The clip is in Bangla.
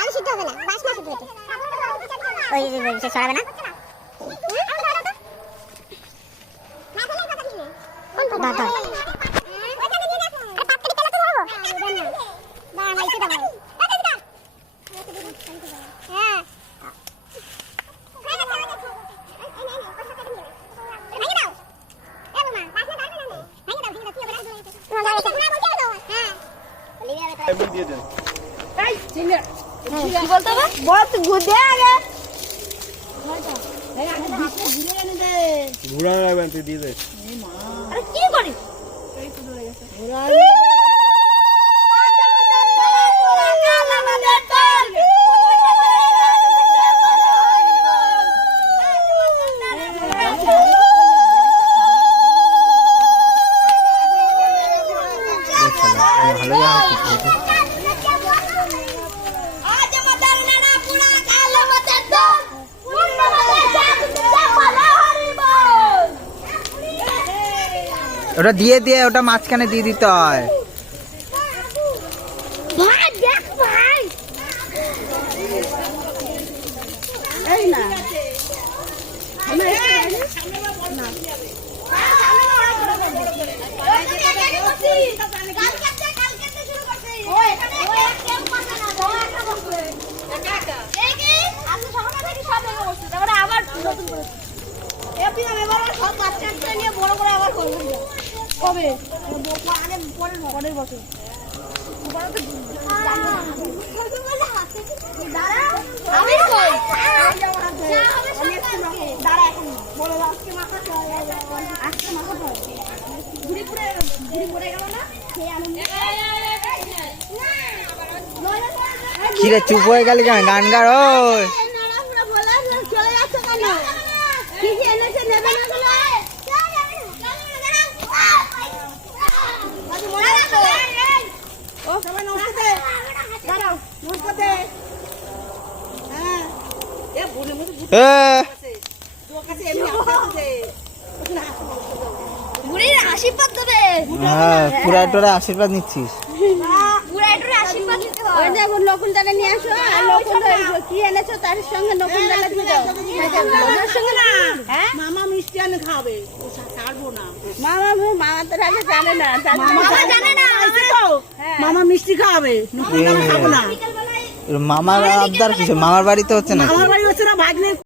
আলু সিদ্ধ হবে না, বাস না শুধু এটা। ওই সে ছড়াবে না। কোন পাতা? দাও। ওইখানে দিয়ে দেখো। আরে পাতকে তেল তো ধরো। না, না এটা দাও। হ্যাঁ। দিয়ে দেন। কি বলতে হবে? বল তুই গুদে আগে। ঘুরা রাখবেন তুই দিয়ে দে। আরে কি করিস? ওটা দিয়ে দিয়ে ওটা মাঝখানে দিয়ে দিতে হয়। ভাই দেখ ভাই এই না কবে পরের বছর কিরে চুপ হয়ে গেলি কেন? গান গার ওই চলে যাচ্ছে কেন? কি কি এনেছে নেবে না গুলো? আশীর্বাদ দেবে। হ্যাঁ পুরা টোরা আশীর্বাদ নিচ্ছিস। ওই যে নকুল দানা নিয়ে আসো, আর নকুল কি এনেছো তার সঙ্গে নকুল দানা দিয়ে দাও। ওদের সঙ্গে না মামা মিষ্টি আনে খাবে, ছাড়বো না। মামা তো আগে জানে না, মামা মিষ্টি খাওয়াবে, খাবো না। মামার আবদার কিছু মামার বাড়িতে হচ্ছে না। আমার বাড়ি হচ্ছে না, ভাগ্নে